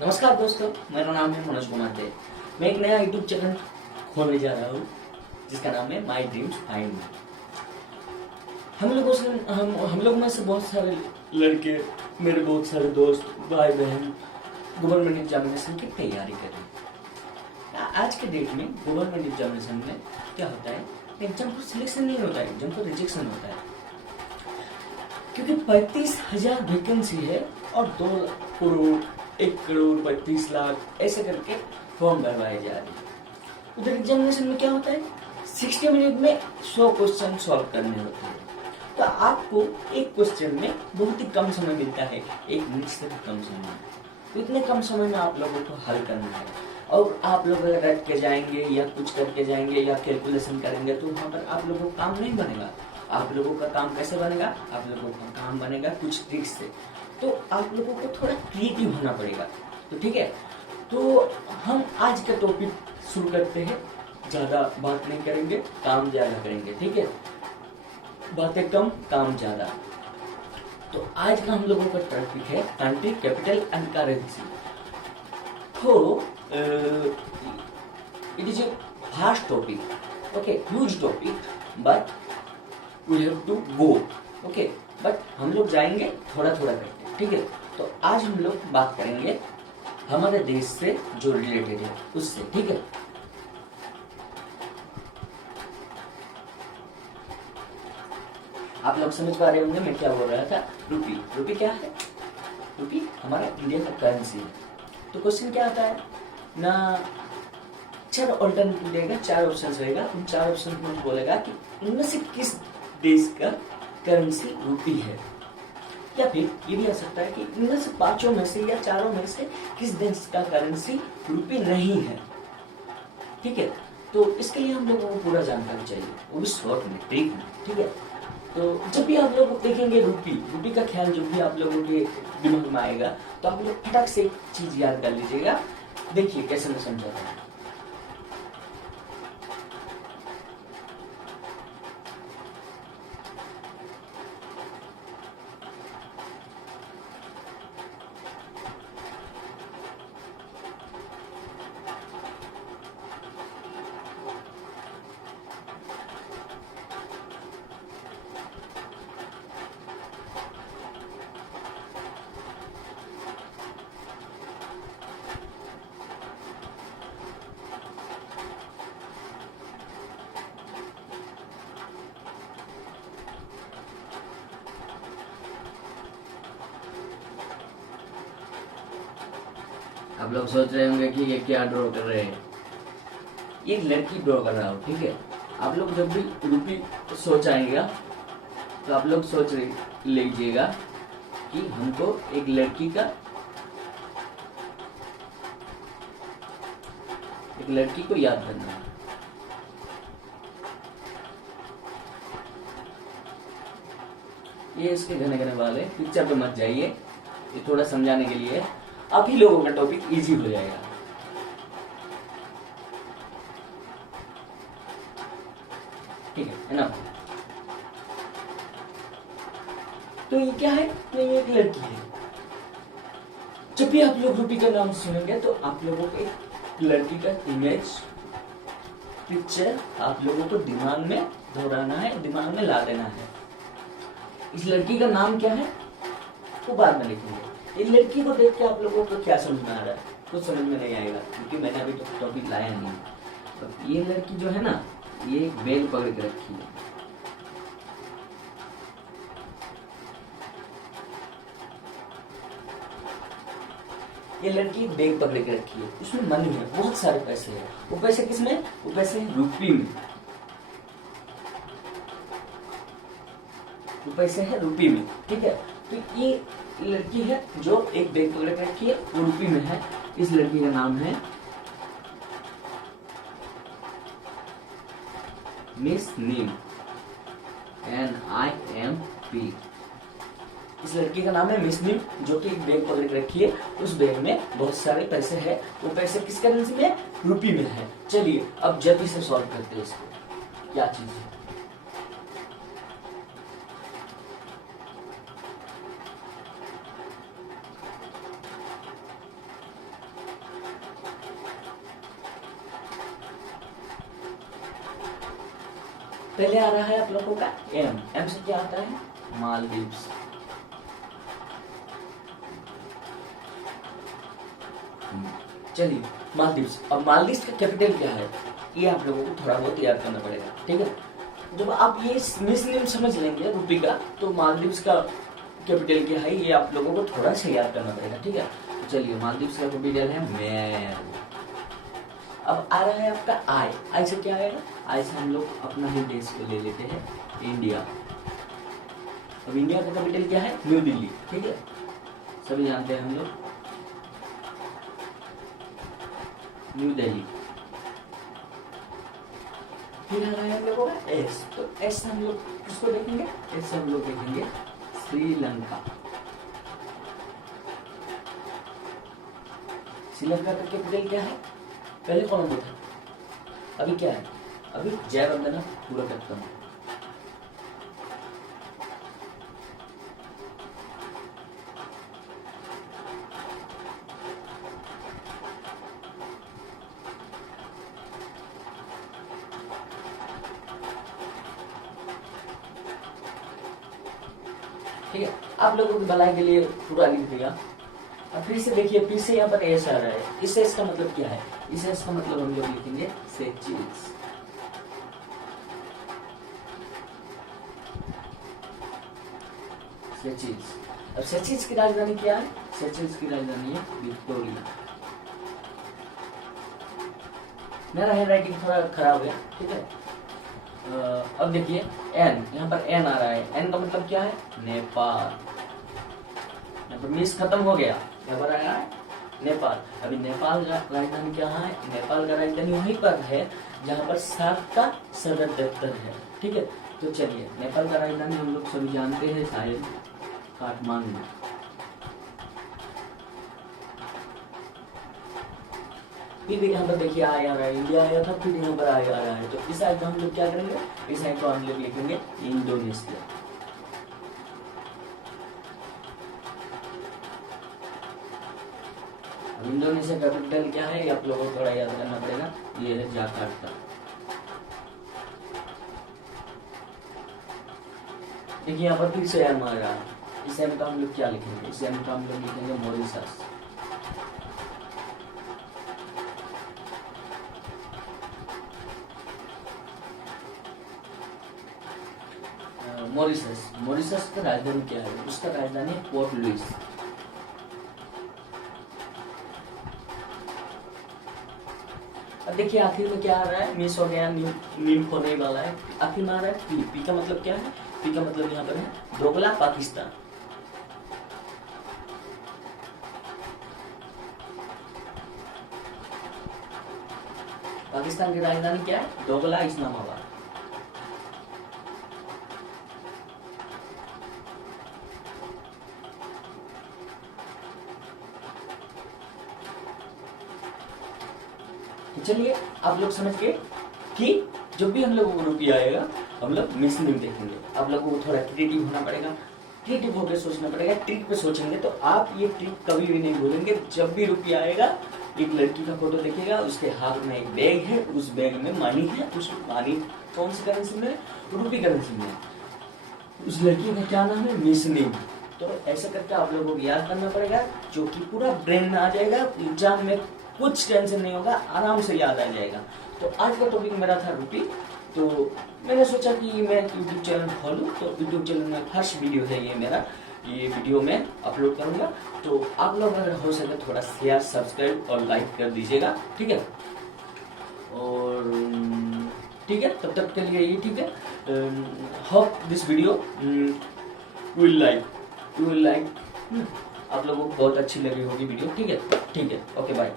नमस्कार दोस्तों, मेरा नाम है मनोज कुमार दे। मैं एक नया यूट्यूब चैनल खोलने जा रहा हूँ जिसका नाम है माई ड्रीम्स फाइंड मी। हम लोग में से बहुत सारे लड़के, मेरे बहुत सारे दोस्त, भाई बहन गवर्नमेंट एग्जामिनेशन की तैयारी कर रहे हैं। आज के डेट में गवर्नमेंट एग्जामिनेशन में क्या होता है, एग्जाम को सिलेक्शन नहीं होता है, एग्जाम को रिजेक्शन होता है, क्योंकि 35,000 वैकेंसी है और 2 करोड़ 1 करोड़ 35 लाख ऐसे करके फॉर्म भरवाए जा रहे हैं। उधर एग्जामिनेशन में क्या होता है, 60 मिनट में 100 क्वेश्चन सॉल्व करने होते हैं। तो आपको एक क्वेश्चन में बहुत ही कम समय मिलता है, 1 मिनट से भी कम समय। तो इतने कम समय में आप लोगों को हल करना है, और आप लोग अगर रट के जाएंगे या कुछ करके जाएंगे या कैलकुलेशन करेंगे तो वहां पर आप लोगों का काम नहीं बनेगा। आप लोगों का काम कैसे बनेगा, आप लोगों का काम बनेगा कुछ ट्रिक से। तो आप लोगों को थोड़ा क्रिएटिव होना पड़ेगा। तो ठीक है, तो हम आज का टॉपिक शुरू करते हैं। ज्यादा बात नहीं करेंगे, काम ज्यादा करेंगे, ठीक है। बातें कम, काम ज्यादा। तो आज का हम लोगों का टॉपिक है कंट्री, कैपिटल एंड करेंसी। तो it is a vast topic, okay, huge topic, but we have to go, okay. बट हम लोग जाएंगे थोड़ा थोड़ा करके, ठीक है। तो आज हम लोग बात करेंगे हमारे देश से जो रिलेटेड है उससे, ठीक है। आप लोग समझ पा रहे होंगे मैं क्या बोल रहा था। रुपी, रुपी क्या है? रुपी हमारा इंडिया का करेंसी है। तो क्वेश्चन क्या आता है ना, 4 ऑल्टरनेटिव देगा, 4 ऑप्शन रहेगा। उन 4 ऑप्शन में बोलेगा कि इनमें से किस देश का करेंसी रुपी है, या फिर ये भी आ सकता है कि इनमें से 5 में से या 4 में से किस देश का करेंसी रुपी नहीं है, ठीक है। तो इसके लिए हम लोगों को पूरा जानकारी चाहिए, वो भी शॉर्ट में, ब्रीफ में, ठीक है। तो जब भी आप लोग देखेंगे रुपी, रुपी का ख्याल जब भी आप लोगों के दिमाग में आएगा तो आप लोग फटाक से एक चीज याद कर लीजिएगा। देखिए कैसे मैं समझाता हूँ। आप लोग सोच रहे होंगे कि ये क्या ड्रॉ कर रहे हैं। ये लड़की ड्रॉ कर रहा हूँ, ठीक है। आप लोग जब भी रुपी सोच आएगा तो आप लोग सोच लीजिएगा कि हमको एक लड़की को याद करना है। ये इसके घने घने वाले पिक्चर पे मत जाइए, ये थोड़ा समझाने के लिए। आप ही लोगों का टॉपिक इजी हो जाएगा। ठीक है ना। तो ये क्या है, तो ये एक लड़की है। जब भी आप लोग रूपी का नाम सुनेंगे तो आप लोगों को एक लड़की का इमेज, पिक्चर आप लोगों को दिमाग में दोहराना है, दिमाग में ला देना है। इस लड़की का नाम क्या है वो बाद में लिखेंगे। इस लड़की को देख के आप लोगों को क्या समझ में आ रहा है, कुछ समझ में नहीं आएगा क्योंकि मैंने अभी तो टॉपिक लाया नहीं। तो ये लड़की जो है ना, ये एक बैग पकड़ के रखी है। ये लड़की एक बैग पकड़ के रखी है, उसमें मनी है, बहुत सारे पैसे हैं। वो पैसे किसमें? वो पैसे हैं रुपी में। वो पैसे हैं रुपी में, ठीक है। तो ये लड़की है जो एक बैग पकड़ के रखी है, वो रुपी में है। इस लड़की का नाम है मिस नीम, NIMP। इस लड़की का नाम है मिस नीम, जो कि एक बैग पकड़ के रखी है। उस बैग में बहुत सारे पैसे हैं। वो पैसे किस करेंसी में? रुपी में है। चलिए अब जल्दी से सॉल्व करते हैं इसको। क्या चीज है? पहले आ रहा है आप लोगों का एम। एम से क्या आता है? मालदीव्स। चलिए मालदीव्स। अब मालदीव्स का कैपिटल क्या है ये आप लोगों को थोड़ा बहुत याद करना पड़ेगा, ठीक है। जब आप ये मिसनेम समझ लेंगे रुपी का, तो मालदीव्स का कैपिटल क्या है ये आप लोगों को थोड़ा सा याद करना पड़ेगा, ठीक है। चलिए मालदीव्स का कैपिटल है मैन। अब आ रहा है आपका आई। आई से क्या आएगा? आई से हम लोग अपना ही देश को ले लेते हैं, इंडिया। अब इंडिया का कैपिटल क्या है? न्यू दिल्ली, ठीक है, सभी जानते हैं हम लोग, न्यू दिल्ली। फिर आ रहा है हम लोगों का एस। तो एस हम लोग किसको देखेंगे? एस हम लोग देखेंगे श्रीलंका। श्रीलंका का कैपिटल क्या है? पहले कौन था, अभी क्या है? अभी जयवंदना पूरा करता हूँ। ठीक है, आप लोगों की भलाई के लिए पूरा लिख दिया। अब फिर से देखिए, फिर से यहाँ पर एस आ रहा है। इस एस का मतलब क्या है? इस एस का मतलब हम लोग लिखेंगे सेचिल्स। सेचिल्स। अब सेचिल्स की राजधानी क्या है? सेचिल्स की राजधानी है विक्टोरिया। मेरा हैंड राइटिंग थोड़ा खराब है, ठीक है। अब देखिए एन, यहाँ पर एन आ रहा है। एन का मतलब क्या है? नेपाल। यहाँ पर मिस खत्म हो गया, यहाँ पर आया है नेपाल। अभी नेपाल का राजधानी क्या है? नेपाल का राजधानी वहीं पर है जहाँ पर सार्क का सदर दफ्तर है, ठीक है। तो चलिए, नेपाल का राजधानी हम लोग सभी जानते हैं शायद काठमांडू। फिर यहाँ पर देखिए आ रहा है, इंडिया आया था, फिर यहाँ पर आ रहा है। तो इस साइड हम लोग क्या करेंगे? इस साइड को हम लोग लिखेंगे इंडोनेशिया। इंडोनेशिया का कैपिटल क्या है? आप लोगों को थोड़ा याद करना पड़ेगा, ये है जाकार्ता। देखिए यहाँ पर फिर से एम आ रहा है। इस एम का हम लोग क्या लिखेंगे? इस एम का हम लोग लिखेंगे मॉरिशस। मॉरिशस। मॉरिशस का राजधानी क्या है? उसका राजधानी है पोर्ट लुइस। अब देखिए आखिर में क्या आ रहा है? मिस हो गया, मीम होने वाला है। आखिर में आ रहा है पी। पी का मतलब क्या है? पी का मतलब यहाँ पर है दोगला पाकिस्तान। पाकिस्तान की राजधानी क्या है? दोगला इस्लामाबाद। चलिए आप लोग समझ गए कि जब भी हम लोगों को रुपया आएगा हम लोग मिसनेम देखेंगे। आप लोगों को थोड़ा क्रिएटिव होना पड़ेगा, क्रिएटिव होकर सोचना पड़ेगा। ट्रिक पे सोचेंगे तो आप ये ट्रिक कभी भी नहीं भूलेंगे। जब भी रुपया आएगा, एक लड़की का फोटो देखेगा, उसके हाथ में एक बैग है, उस बैग में मनी है। उस मनी कौन सी करेंसी में? रुपी करेंसी में। उस लड़की का क्या नाम है? मिसनेम। तो ऐसा करके आप लोगों को याद करना पड़ेगा, जो कि पूरा ब्रेन में आ जाएगा। एग्जाम में कुछ टेंशन नहीं होगा, आराम से याद आ जाएगा। तो आज का टॉपिक मेरा था रुपी। तो मैंने सोचा कि मैं यूट्यूब चैनल खोलूँ, तो यूट्यूब चैनल में फर्स्ट वीडियो है ये मेरा। ये वीडियो मैं अपलोड करूंगा, तो आप लोग अगर हो सके थोड़ा शेयर, सब्सक्राइब और लाइक कर दीजिएगा, ठीक है। और ठीक है, तब तक के लिए ये ठीक है। Hope this video will like. आप लोगों को बहुत अच्छी लगी होगी वीडियो, ठीक है। Okay bye.